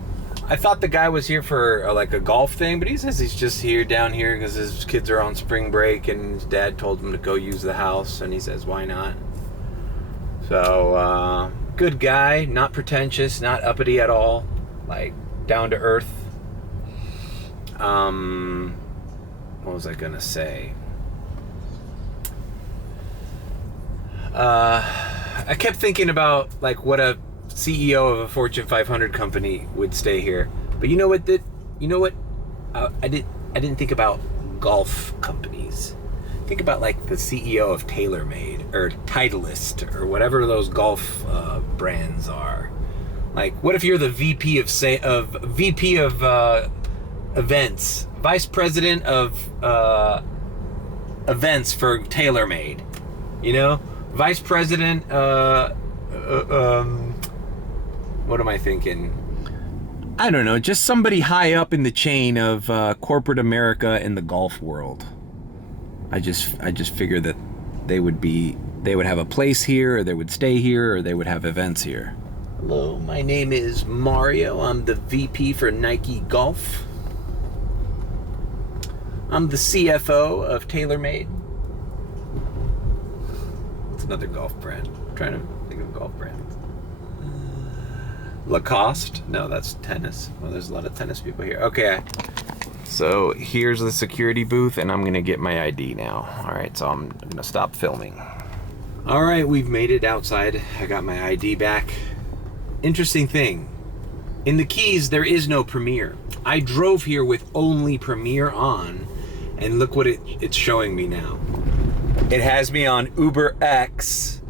I thought the guy was here for like a golf thing, but he says he's just here down here because his kids are on spring break and his dad told him to go use the house, and he says, why not? So, good guy, not pretentious, not uppity at all, like down to earth. What was I gonna say? I kept thinking about like what a CEO of a Fortune 500 company would stay here, but you know what? I didn't think about golf companies. Think about like the CEO of TaylorMade or Titleist or whatever those golf brands are. Like, what if you're the VP of events, vice president of events for TaylorMade? You know, vice president what am I thinking? I don't know, just somebody high up in the chain of corporate America in the golf world. I just figure that they would have a place here, or they would stay here, or they would have events here. Hello, my name is Mario. I'm the VP for Nike Golf. I'm the CFO of TaylorMade. It's another golf brand. I'm trying to think of golf brands. Lacoste? No, that's tennis. Well, there's a lot of tennis people here. Okay. So here's the security booth, and I'm going to get my ID now. All right, so I'm going to stop filming. All right, we've made it outside. I got my ID back. Interesting thing. In the Keys, there is no Premiere. I drove here with only Premiere on, and look what it's showing me now. It has me on Uber X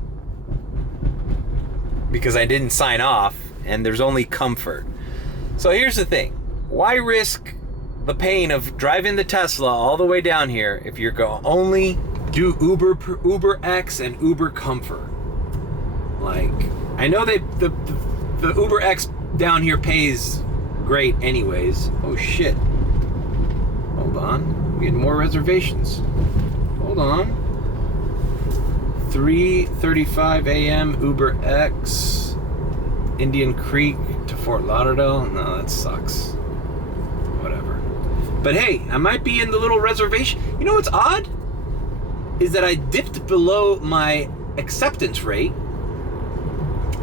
because I didn't sign off, and there's only Comfort. So here's the thing. Why risk the pain of driving the Tesla all the way down here if you're going to only do Uber X and Uber Comfort? Like, I know the Uber X down here pays great anyways. Oh shit. Hold on. I'm getting more reservations. Hold on. 3:35 a.m. Uber X. Indian Creek to Fort Lauderdale. No, that sucks. Whatever. But hey, I might be in the little reservation. You know what's odd? Is that I dipped below my acceptance rate.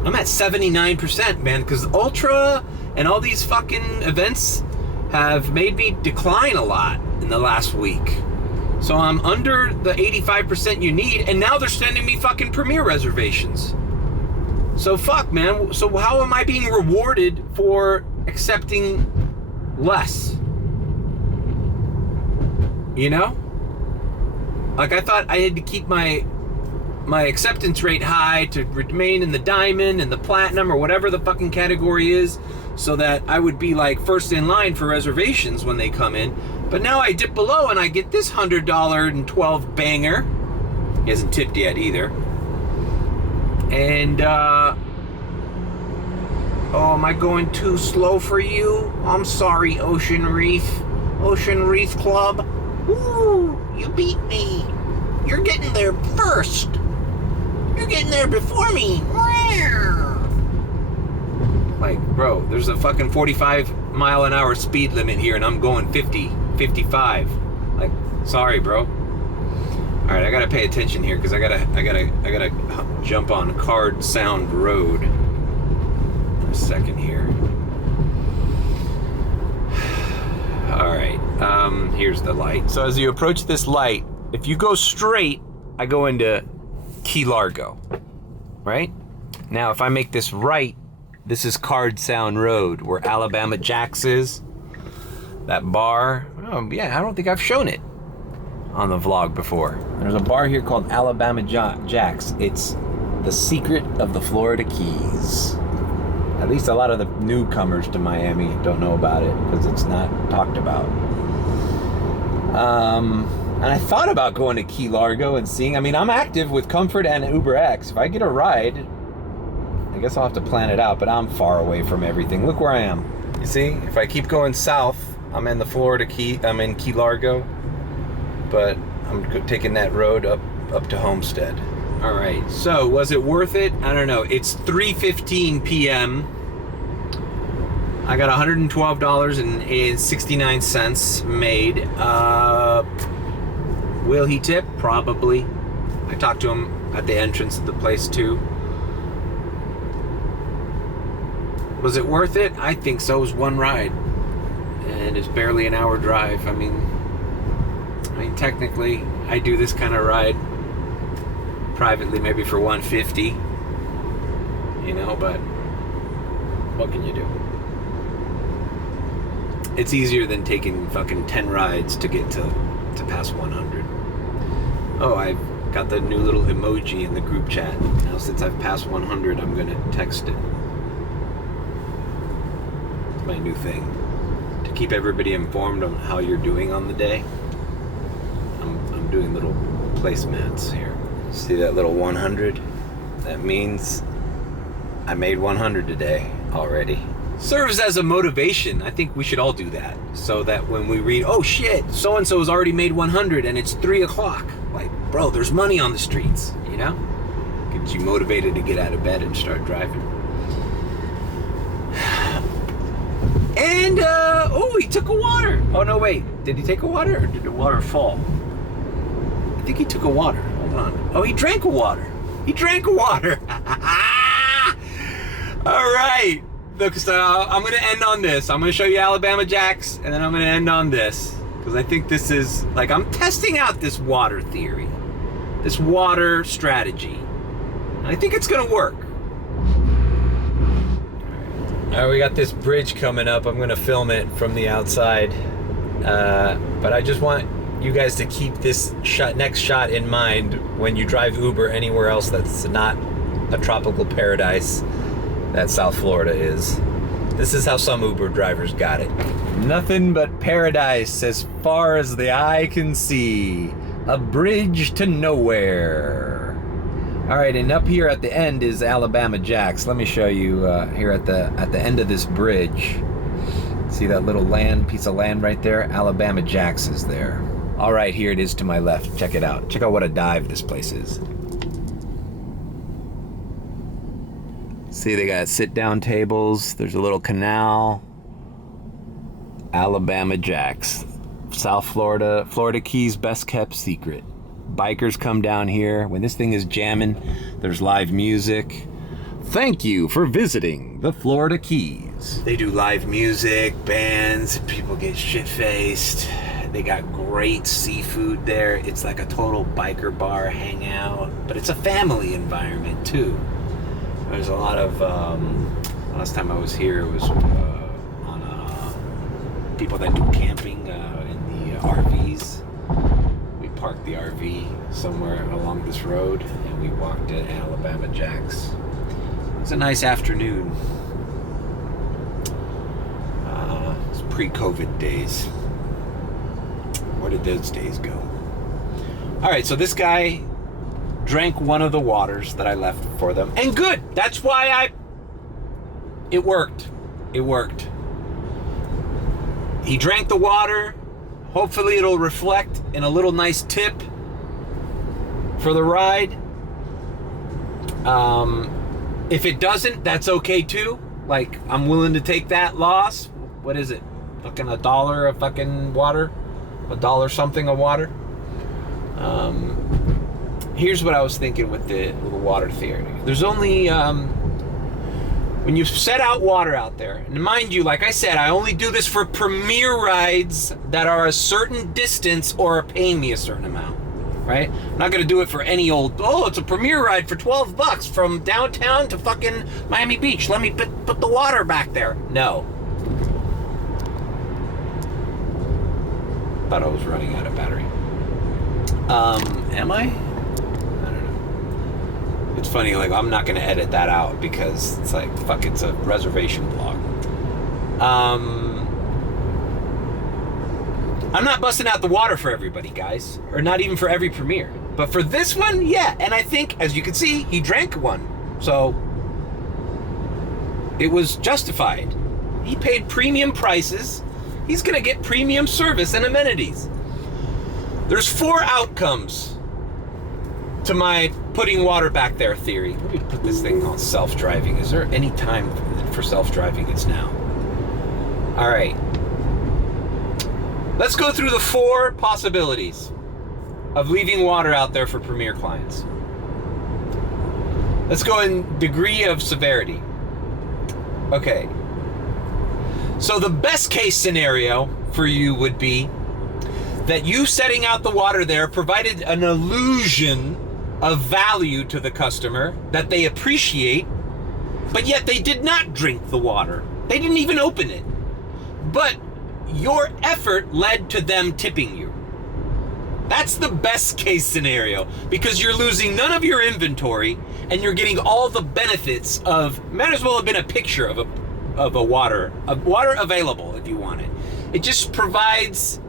I'm at 79%, man, because Ultra and all these fucking events have made me decline a lot in the last week. So I'm under the 85% you need, and now they're sending me fucking Premier reservations. So fuck, man. So how am I being rewarded for accepting less? You know? Like, I thought I had to keep my acceptance rate high to remain in the diamond and the platinum or whatever the fucking category is, so that I would be like first in line for reservations when they come in. But now I dip below and I get this $100.12 banger. He hasn't tipped yet either. And oh, am I going too slow for you? I'm sorry, Ocean Reef Club. Ooh, you beat me. You're getting there first. You're getting there before me. Like, bro, there's a fucking 45-mile-an-hour speed limit here, and I'm going 50, 55. Like, sorry, bro. All right, I gotta pay attention here because I gotta jump on Card Sound Road for a second here. All right, here's the light. So as you approach this light, if you go straight, I go into Key Largo, right? Now, if I make this right, this is Card Sound Road, where Alabama Jack's is. That bar. Oh, yeah, I don't think I've shown it on the vlog before. There's a bar here called Alabama Jack's. It's the secret of the Florida Keys. At least a lot of the newcomers to Miami don't know about it because it's not talked about. And I thought about going to Key Largo and seeing. I mean, I'm active with Comfort and Uber X. If I get a ride, I guess I'll have to plan it out, but I'm far away from everything. Look where I am. You see, if I keep going south, I'm in the Florida Key. I'm in Key Largo, but I'm taking that road up to Homestead. All right, so was it worth it? I don't know. It's 3:15 p.m. I got $112.69 made. Will he tip? Probably. I talked to him at the entrance of the place too. Was it worth it? I think so. It was one ride, and it's barely an hour drive. I mean, technically, I do this kind of ride privately, maybe for $150. You know, but what can you do? It's easier than taking fucking 10 rides to get to pass 100. Oh, I've got the new little emoji in the group chat. Now, since I've passed 100, I'm gonna text it. It's my new thing. To keep everybody informed on how you're doing on the day, I'm doing little placemats here. See that little 100? That means I made 100 today already. Serves as a motivation. I think we should all do that, so that when we read, oh shit, so-and-so has already made 100 and it's 3 o'clock. Like, bro, there's money on the streets, you know? Gets you motivated to get out of bed and start driving. And, oh, he took a water. Oh, no, wait. Did he take a water or did the water fall? I think he took a water. Hold on. Oh, he drank a water. He drank a water. All right. Look, so I'm going to end on this. I'm going to show you Alabama Jacks, and then I'm going to end on this. Because I think this is, like, I'm testing out this water theory. This water strategy. And I think it's going to work. All right, we got this bridge coming up. I'm going to film it from the outside. But I just want you guys to keep this next shot in mind when you drive Uber anywhere else that's not a tropical paradise that South Florida is. This is how some Uber drivers got it. Nothing but paradise as far as the eye can see. A bridge to nowhere. All right, and up here at the end is Alabama Jacks. Let me show you here at the end of this bridge. See that little piece of land right there? Alabama Jacks is there. All right, here it is to my left. Check it out. Check out what a dive this place is. See, they got sit-down tables. There's a little canal. Alabama Jacks. South Florida, Florida Keys' best kept secret. Bikers come down here. When this thing is jamming, there's live music. Thank you for visiting the Florida Keys. They do live music, bands, people get shit-faced. They got great seafood there. It's like a total biker bar hangout, but it's a family environment too. There's a lot of, last time I was here, it was on people that do camping in the RVs. We parked the RV somewhere along this road and we walked to Alabama Jacks. It was a nice afternoon. It was pre-COVID days. Where did those days go? All right, so this guy drank one of the waters that I left for them. And good, that's why it worked. It worked. He drank the water. Hopefully it'll reflect in a little nice tip for the ride. If it doesn't, that's okay too. Like, I'm willing to take that loss. What is it? Fucking $1 a fucking water? $1 something a water? Here's what I was thinking with the water theory. There's only, when you set out water out there, and mind you, like I said, I only do this for premier rides that are a certain distance or are paying me a certain amount, right? I'm not gonna do it for any old, oh, it's a premier ride for $12 from downtown to fucking Miami Beach. Let me put the water back there. No. Thought I was running out of battery. Am I? It's funny, like, I'm not gonna edit that out because it's like, fuck, it's a reservation vlog. I'm not busting out the water for everybody, guys, or not even for every premiere. But for this one, yeah, and I think, as you can see, he drank one, so it was justified. He paid premium prices. He's gonna get premium service and amenities. There's 4 outcomes to my putting water back there theory. Let me put this thing on self-driving. Is there any time for self-driving? It's now. All right. Let's go through the 4 possibilities of leaving water out there for premier clients. Let's go in degree of severity. Okay. So the best case scenario for you would be that you setting out the water there provided an illusion of value to the customer that they appreciate, but yet they did not drink the water. They didn't even open it. But your effort led to them tipping you. That's the best case scenario, because you're losing none of your inventory and you're getting all the benefits of, might as well have been a picture of a water available if you want it. It just provides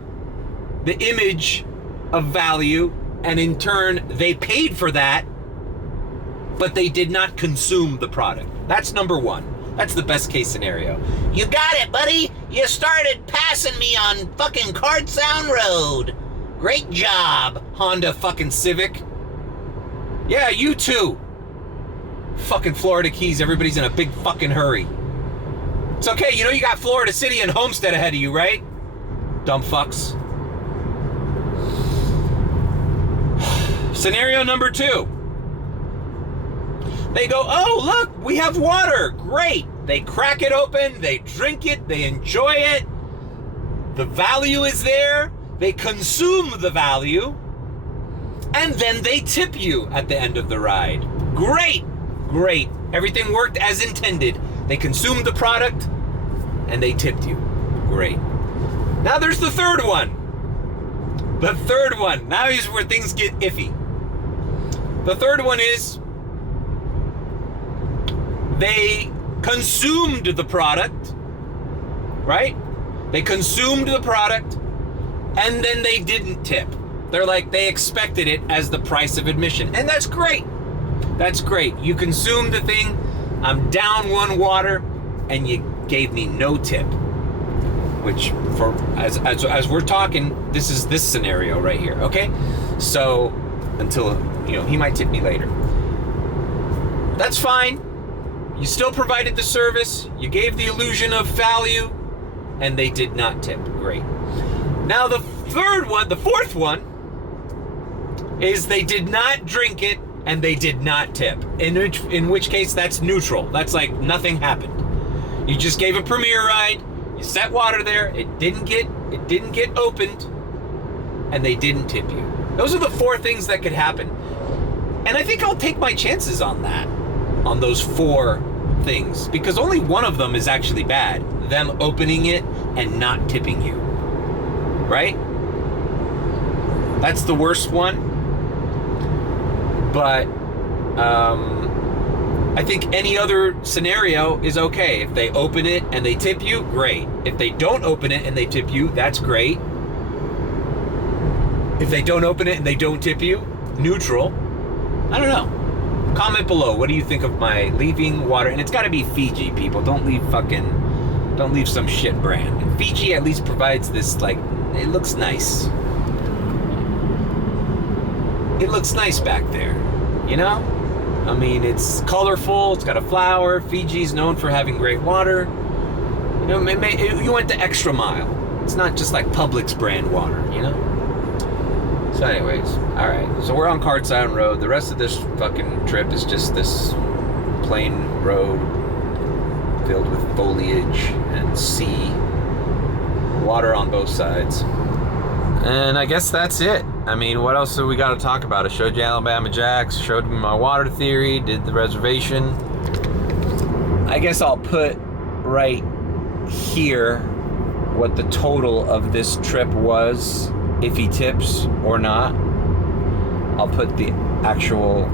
the image of value, and in turn they paid for that, but they did not consume the product. That's number one. That's the best case scenario. You got it, buddy. You started passing me on fucking Card Sound Road. Great job, Honda fucking Civic. Yeah, you too. Fucking Florida Keys, everybody's in a big fucking hurry. It's okay, you know you got Florida City and Homestead ahead of you, right? Dumb fucks. Scenario number 2. They go, oh, look, we have water. Great. They crack it open, they drink it, they enjoy it. The value is there. They consume the value. And then they tip you at the end of the ride. Great. Great. Everything worked as intended. They consumed the product and they tipped you. Great. Now there's the third one. The third one. Now is where things get iffy. The third one is they consumed the product, right? They consumed the product and then they didn't tip. They're like, they expected it as the price of admission. And that's great. That's great. You consumed the thing, I'm down 1 water, and you gave me no tip. Which, for as we're talking, this is this scenario right here, okay? So, until, he might tip me later. That's fine. You still provided the service, you gave the illusion of value, and they did not tip. Great. Now the fourth one, is they did not drink it, and they did not tip. In which case, that's neutral. That's like nothing happened. You just gave a premiere ride, you set water there, it didn't get opened, and they didn't tip you. Those are the 4 things that could happen. And I think I'll take my chances on that, on those 4 things, because only one of them is actually bad. Them opening it and not tipping you. Right? That's the worst one. But I think any other scenario is okay. If they open it and they tip you, great. If they don't open it and they tip you, that's great. If they don't open it and they don't tip you, neutral. I don't know. Comment below. What do you think of my leaving water? And it's got to be Fiji, people. Don't leave some shit brand. And Fiji at least provides this, like, it looks nice. It looks nice back there, I mean, it's colorful, it's got a flower. Fiji's known for having great water. You went the extra mile. It's not just like Publix brand water, So anyways, all right. So we're on Card Sound Road. The rest of this fucking trip is just this plain road filled with foliage and sea. Water on both sides. And I guess that's it. I mean, what else do we got to talk about? I showed you Alabama Jacks, showed me my water theory, did the reservation. I guess I'll put right here what the total of this trip was, if he tips or not. I'll put the actual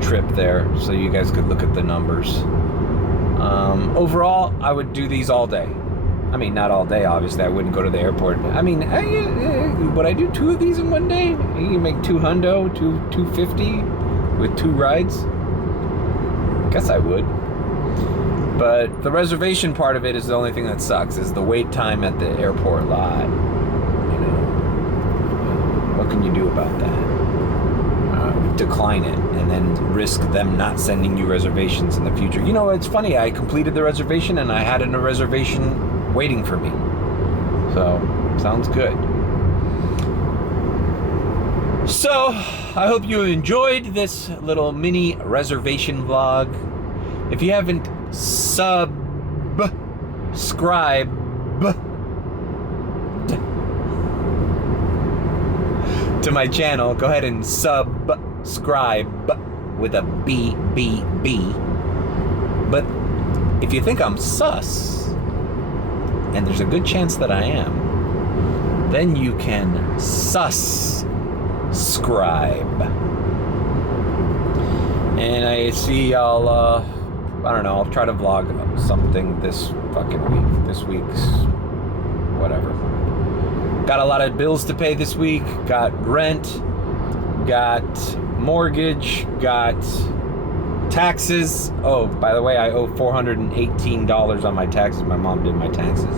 trip there so you guys could look at the numbers. Overall, I would do these all day. I mean, not all day, obviously. I wouldn't go to the airport. I mean, would I do 2 of these in one day? You can make 250 with 2 rides? Guess I would. But the reservation part of it is the only thing that sucks, is the wait time at the airport lot. What can you do about that? Decline it and then risk them not sending you reservations in the future. It's funny. I completed the reservation and I had a reservation waiting for me. So, sounds good. So, I hope you enjoyed this little mini reservation vlog. If you haven't subscribed to my channel, go ahead and subscribe with a BBB. But if you think I'm sus, and there's a good chance that I am, then you can subscribe. And I see I'll try to vlog something this fucking week. This week's whatever. Got a lot of bills to pay this week. Got rent, got mortgage, got Taxes. Oh, by the way, I owe $418 on my taxes. My mom did my taxes.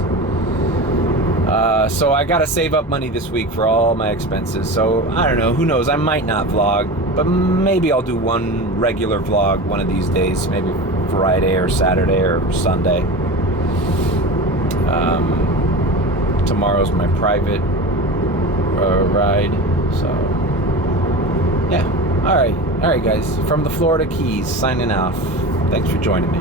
So I gotta save up money this week for all my expenses. So I don't know, who knows, I might not vlog, but maybe I'll do one regular vlog one of these days, maybe Friday or Saturday or Sunday. Tomorrow's my private ride, so yeah. All right guys, from the Florida Keys, signing off. Thanks for joining me.